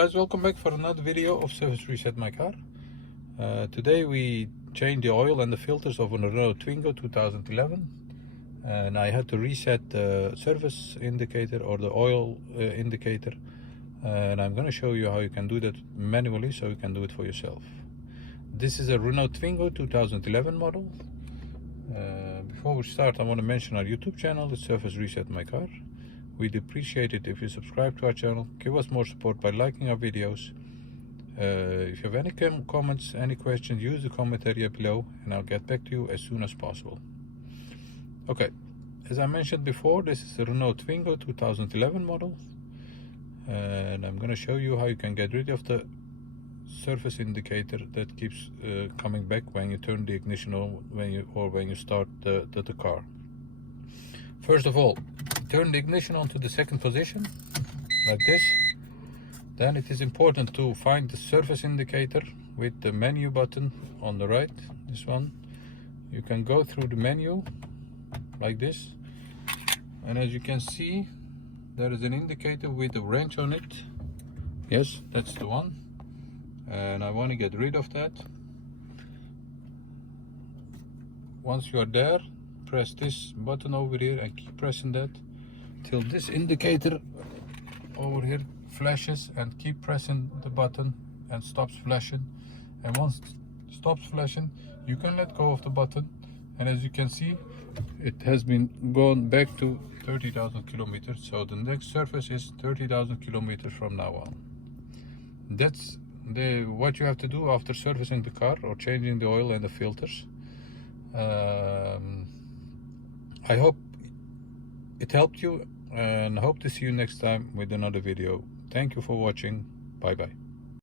Guys, welcome back for another video of Service Reset My Car. Today we changed the oil and the filters of a Renault Twingo 2011, and I had to reset the service indicator or the oil indicator, and I'm going to show you how you can do that manually so you can do it for yourself. This is a Renault Twingo 2011 model. Before we start, I want to mention our YouTube channel, it's Service Reset My Car. We'd appreciate it if you subscribe to our channel, give us more support by liking our videos. If you have any comments, any questions, use the comment area below and I'll get back to you as soon as possible. Okay, as I mentioned before, this is the Renault Twingo 2011 model. And I'm going to show you how you can get rid of the surface indicator that keeps coming back when you turn the ignition on when you start the car. First of all, turn the ignition onto the second position, like this. Then it is important to find the surface indicator with the menu button on the right, this one. You can go through the menu, like this. And as you can see, there is an indicator with a wrench on it. Yes, that's the one. And I want to get rid of that. Once you are there, press this button over here and keep pressing that till this indicator over here flashes, and keep pressing the button and stops flashing. And once it stops flashing, you can let go of the button, and as you can see, it has been gone back to 30,000 kilometers. So the next surface is 30,000 kilometers from now on. That's what you have to do after servicing the car or changing the oil and the filters. I hope it helped you, and hope to see you next time with another video. Thank you for watching. Bye bye.